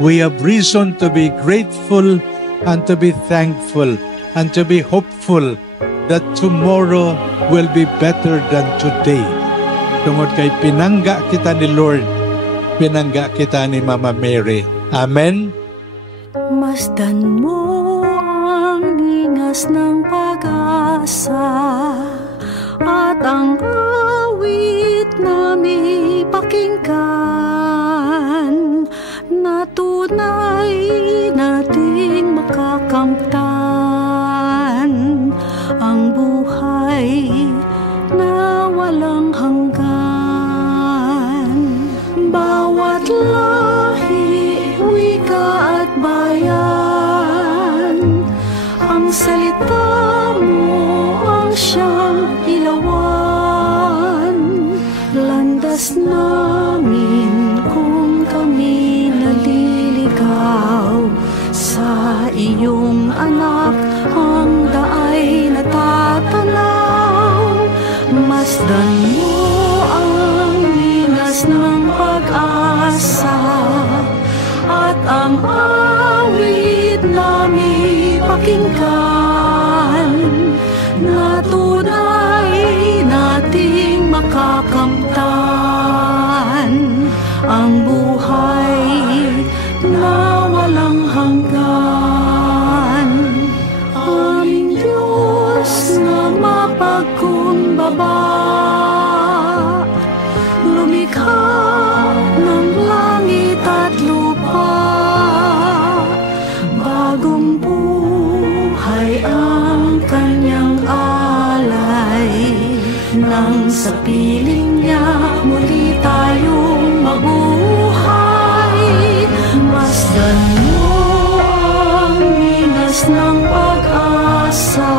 we have reason to be grateful and to be thankful and to be hopeful that tomorrow will be better than today. Tungod kay pinangga kita ni Lord, pinangga kita ni Mama Mary. Amen? Masdan mo ang ningas ng pag-asa at ang awit na may pakinggan na tunay nating makakamtan ang buhay na walang hanggan. Bawat lahi, wika at bayan, ang salita mo ang siyang ilawan. Landas namin kung kami naliligaw sa iyong anak, ang daay natatanaw. Masdan mo ang linas ng pag-asa at ang awit na may pakinggan na tunay nating makakamtan ang buhay na walang hanggan. Aming Diyos na mapagkumbaba, lumikha ng langit at lupa, bagong buhay ang kanyang alay. Nang sa piling niya muli tayong mabuhay, masdan mo ang linas ng pag-asa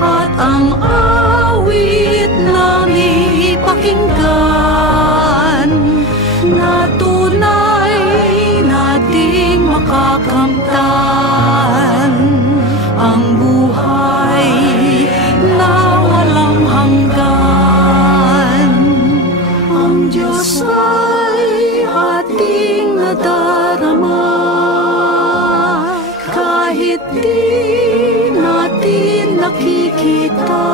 at ang awit na may pakinggan na tunay nating makakamtan ang buhay na walang hanggan. Ang Diyos ay ating nadarama kahit di natin nakikita.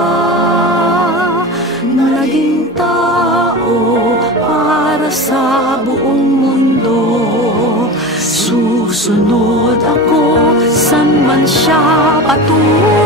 Naging tao para sa buong mundo. Susunod ako san man siya patungo.